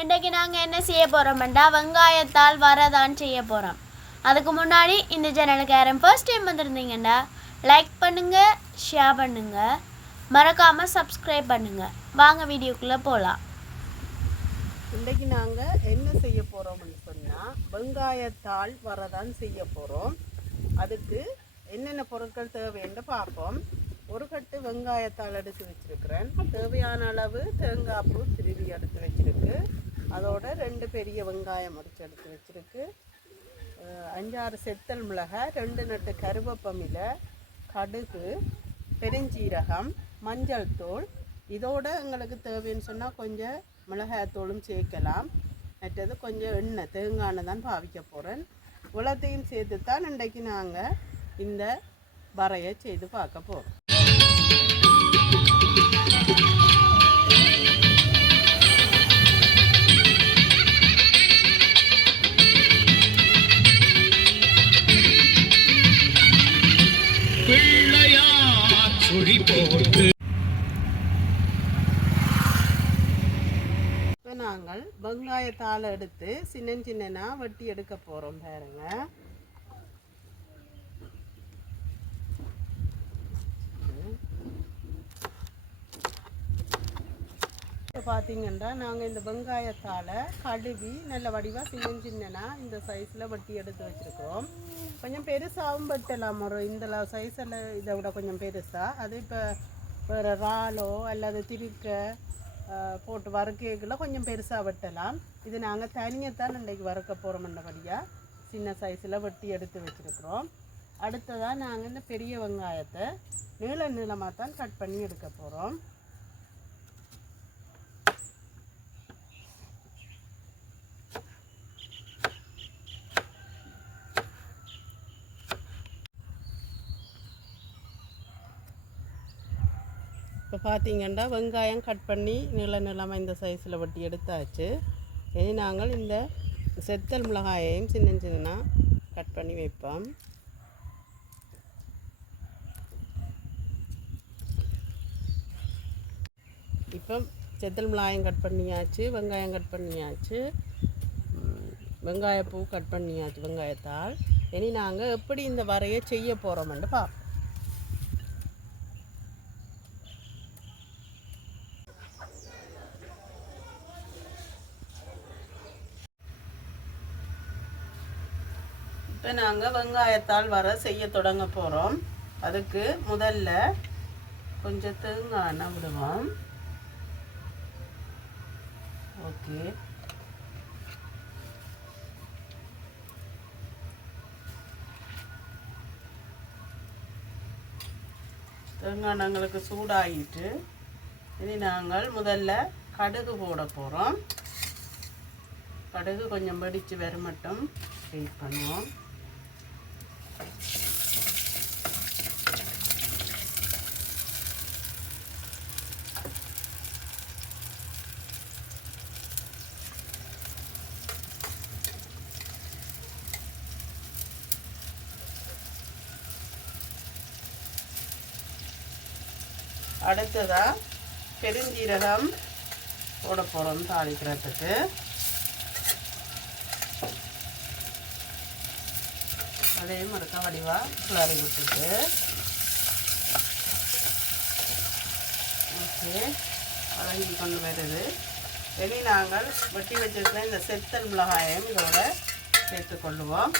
இன்றைக்கு நாங்கள் என்ன செய்ய போகிறோம்டா வெங்காயத்தால் வரதான் செய்ய போகிறோம். அதுக்கு முன்னாடி இந்த சேனலுக்கு யாரும் ஃபர்ஸ்ட் டைம் வந்திருந்தீங்கண்டா லைக் பண்ணுங்கள், ஷேர் பண்ணுங்கள், மறக்காமல் சப்ஸ்கிரைப் பண்ணுங்கள். வாங்க வீடியோக்குள்ளே போகலாம். இன்றைக்கு நாங்கள் என்ன செய்ய போகிறோம்னு சொன்னால் வெங்காயத்தால் வரதான் செய்ய போகிறோம். அதுக்கு என்னென்ன பொருட்கள் தேவைன்னு பார்ப்போம். ஒரு கட்டு வெங்காயத்தால் எடுத்து வச்சுருக்கிறேன். தேவையான அளவு தேங்காய் பூ திருவி எடுத்து வச்சுருக்கு. அதோட 2 பெரிய வெங்காயம் முடிச்சு எடுத்து வச்சுருக்கு. 5-6 செத்தல் மிளகாய், 2 நட்டு கருவேப்பமிலை, கடுகு, பெருஞ்சீரகம், மஞ்சள் தூள். இதோட எங்களுக்கு தேவைன்னு சொன்னால் கொஞ்சம் மிளகாய்த்தூளும் சேர்க்கலாம். மற்றது கொஞ்சம் எண்ணெய், தேங்காய் எண்ணெய் தான் பாவிக்க போகிறேன். உலத்தையும் சேர்த்து தான் இன்றைக்கு நாங்கள் இந்த வரையை செய்து பார்க்க போகிறோம். இப்போ நாங்கள் வெங்காயத்தால் எடுத்து சின்ன சின்னனா வெட்டி எடுக்க போகிறோம். பாருங்க, இப்போ பார்த்தீங்கன்னா நாங்கள் இந்த வெங்காயத்தால் கழுவி நல்ல வடிவாக சின்ன சின்னனா இந்த சைஸில் வெட்டி எடுத்து வச்சுருக்கிறோம். கொஞ்சம் பெருசாகவும் வெட்டலாம். ஒரு இந்த சைஸில் இதை விட கொஞ்சம் பெருசாக. அது இப்போ வேறு இறாலோ அல்லது திருக்க போட்டு வறுக்கைகளை கொஞ்சம் பெருசாக வெட்டலாம். இது நாங்கள் தனியத்தான் இன்றைக்கு வறுக்க போகிறோம்ன்றபடியாக சின்ன சைஸில் வெட்டி எடுத்து வச்சுருக்கிறோம். அடுத்ததாக நாங்கள் இந்த பெரிய வெங்காயத்தை நீளமாக தான் கட் பண்ணி எடுக்க போகிறோம். இப்போ பார்த்தீங்கன்னா வெங்காயம் கட் பண்ணி நீளமாக இந்த சைஸில் வெட்டி எடுத்தாச்சு. இனி நாங்கள் இந்த செத்தல் மிளகாயையும் சின்ன சின்ன கட் பண்ணி வைப்போம். இப்போ செத்தல் மிளகாயம் கட் பண்ணியாச்சு, வெங்காயம் கட் பண்ணியாச்சு, வெங்காயப்பூ கட் பண்ணியாச்சு வெங்காயத்தால். இனி நாங்கள் எப்படி இந்த வரையை செய்ய போகிறோம்னு பார்ப்போம். இப்போ நாங்கள் வெங்காயத்தால் வர செய்ய தொடங்க போகிறோம். அதுக்கு முதல்ல கொஞ்சம் தேங்காய் எண்ணெய் விடுவோம். ஓகே, தேங்காய் எண்ணெய்களுக்கு சூடாகிட்டு இனி நாங்கள் முதல்ல கடுகு போட போகிறோம். கடுகு கொஞ்சம் வெடித்து வர மட்டும் வெயிட் பண்ணுவோம். அடுத்ததாக பெருஞ்சீரகம் போட போகிறோம் தாளிக்கிறதுக்கு. அதையும் மறுக்க வடிவாக கிளறி விட்டுட்டு ஓகே வதங்கி கொண்டு வருது. இனி நாங்கள் வெட்டி வச்சிருக்கிற இந்த செத்தல் மிளகாயம் இதோட சேர்த்துக்கொள்ளுவோம்.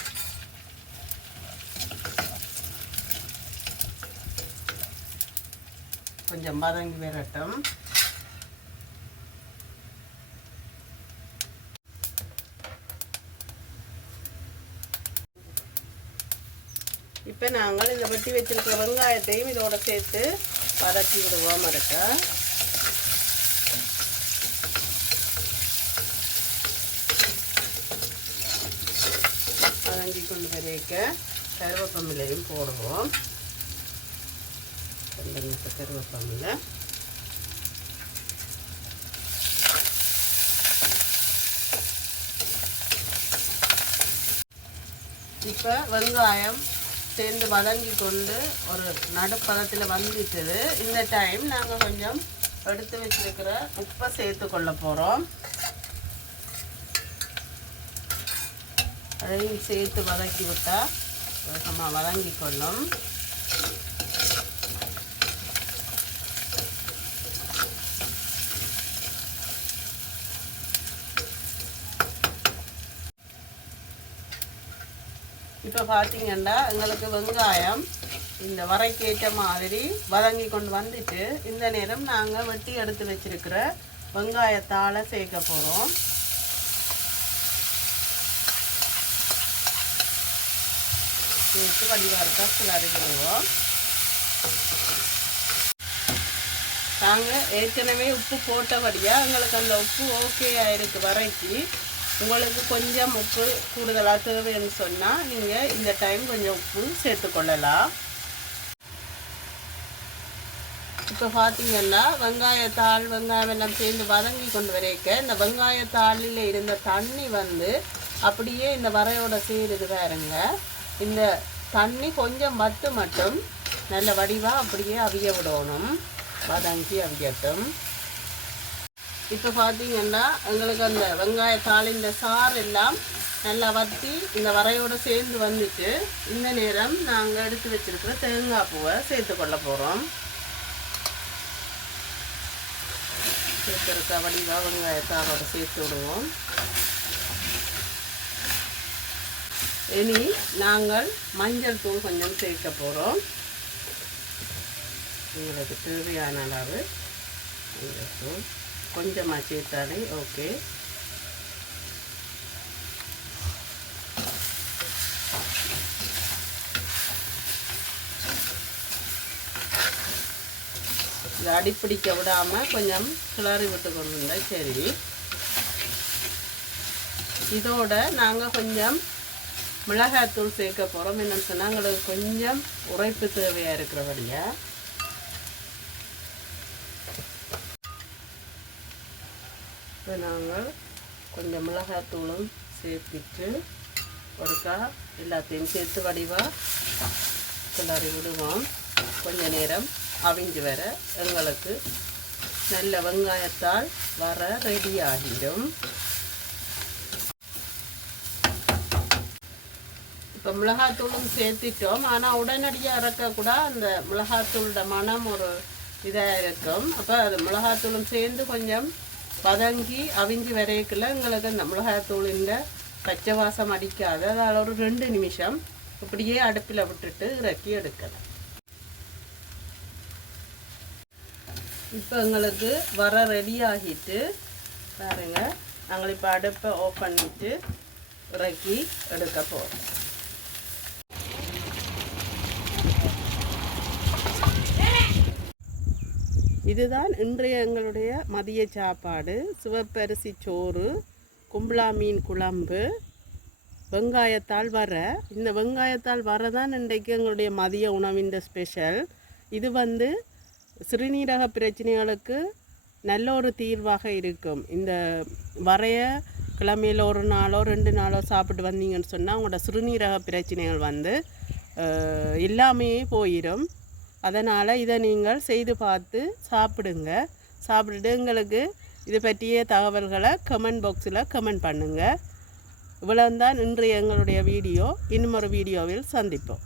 கொஞ்சம் வதங்கி வரட்டும். இப்போ நாங்கள் இந்த வெட்டி வச்சிருக்கிற வெங்காயத்தையும் இதோட சேர்த்து வதக்கி விடுவோம். மறுக்க வதங்கி கொண்டு வரைக்க கருவேப்பமிலையும் போடுவோம். 2 நிமிஷம் கருவேப்பமில்லை. இப்போ வெங்காயம் சேர்ந்து வதங்கி கொண்டு ஒரு நடுப்பதத்தில் வந்துட்டுது. இந்த டைம் நாங்கள் கொஞ்சம் எடுத்து வச்சிருக்கிற உப்பை சேர்த்து கொள்ள போகிறோம். அதையும் சேர்த்து வதக்கி விட்டால் வேகமாக வதங்கி கொள்ளும். இப்போ பார்த்தீங்கன்னா எங்களுக்கு வெங்காயம் இந்த வரைக்கேற்ற மாதிரி வதங்கி கொண்டு வந்துட்டு இந்த நேரம் நாங்கள் வெட்டி எடுத்து வச்சிருக்கிற வெங்காயத்தால் சேர்க்க போகிறோம். சேர்த்து வடிவாக கிளறி விடுவோம். நாங்கள் ஏற்கனவே உப்பு போட்டபடியாக எங்களுக்கு அந்த உப்பு ஓகே ஆயிருக்கு வரைக்கு. உங்களுக்கு கொஞ்சம் உப்பு கூடுதலாக தேவைன்னு சொன்னால் நீங்கள் இந்த டைம் கொஞ்சம் உப்பு சேர்த்துக்கொள்ளலாம். இப்போ பார்த்தீங்கன்னா வெங்காயம் எல்லாம் சேர்ந்து வதங்கி கொண்டு வரைக்க இந்த வெங்காயத்தாளில் இருந்த தண்ணி வந்து அப்படியே இந்த வரையோட சேருது பாருங்க. இந்த தண்ணி கொஞ்சம் மட்டும் நல்ல வடிவாக அப்படியே அவிய விடணும், வதங்கி அவியட்டும். இப்போ பார்த்தீங்கன்னா எங்களுக்கு அந்த வெங்காயத்தாளின் சாறு எல்லாம் நல்லா வற்றி இந்த வரையோடு சேர்ந்து வந்துட்டு இந்த நேரம் நாங்கள் எடுத்து வச்சிருக்கிற தேங்காய் பூவை சேர்த்துக்கொள்ள போகிறோம். சேர்த்துருக்க வடிவாக வெங்காயத்தாளோட சேர்த்து விடுவோம். இனி நாங்கள் மஞ்சள் தூள் கொஞ்சம் சேர்க்க போகிறோம். எங்களுக்கு தேவையான அளவு மஞ்சள் தூள் கொஞ்சமாக சேர்த்தாலே ஓகே. இது அடிப்பிடிக்க விடாமல் கொஞ்சம் கிளறி விட்டு கொண்டு இருந்தால் சரி. இதோட நாங்கள் கொஞ்சம் மிளகாய்த்தூள் சேர்க்க போகிறோம். என்னென்னு சொன்னால் எங்களுக்கு கொஞ்சம் உரைப்பு தேவையாக இருக்கிறபடியாக இப்போ நாங்கள் கொஞ்சம் மிளகாய்த்தூளும் சேர்த்துட்டு ஒருக்கா எல்லாத்தையும் சேர்த்து வடிவாக கிளறி விடுவோம். கொஞ்ச நேரம் அவிஞ்சு வர எங்களுக்கு நல்ல வெங்காயத்தால் வர ரெடி ஆகிடும். இப்போ மிளகாய்த்தூளும் சேர்த்துட்டோம். ஆனால் உடனடியாக இறக்கக்கூட அந்த மிளகாய்த்தூளோட மனம் ஒரு இதாக இருக்கும். அப்போ அது மிளகாய்த்தூளும் சேர்ந்து கொஞ்சம் வதங்கி அவிஞ்சு வரைக்குள்ள எங்களுக்கு அந்த மிளகாய்த்தூளின் பச்சை வாசம் அடிக்காது. அதில் ஒரு 2 நிமிஷம் இப்படியே அடுப்பில் விட்டுட்டு இறக்கி எடுக்கலாம். இப்போ எங்களுக்கு வர ரெடி ஆகிட்டு பாருங்க. நாங்கள் இப்போ அடுப்பை ஆஃப் பண்ணிட்டு இறக்கி எடுக்க போகிறோம். இதுதான் இன்றைய எங்களுடைய மதிய சாப்பாடு. சிவப்பரிசி சோறு, கும்பலா மீன் குழம்பு, வெங்காயத்தால் வர. இந்த வெங்காயத்தால் வர தான் இன்றைக்கு எங்களுடைய மதிய உணவின் ஸ்பெஷல். இது வந்து சிறுநீரக பிரச்சனைகளுக்கு நல்ல ஒரு தீர்வாக இருக்கும். இந்த வரைய கிழமையில் 1 நாளோ 2 நாளோ சாப்பிட்டு வந்தீங்கன்னு சொன்னால் உங்களோட சிறுநீரக பிரச்சனைகள் வந்து எல்லாமே போயிடும். அதனால் இதை நீங்கள் செய்து பார்த்து சாப்பிடுங்க. சாப்பிட்டுட்டு எங்களுக்கு இது பற்றிய தகவல்களை கமெண்ட் பாக்ஸில் கமெண்ட் பண்ணுங்கள். இவ்வளவுதான் இன்றைய எங்களுடைய வீடியோ. இன்னும் ஒரு வீடியோவில் சந்திப்போம்.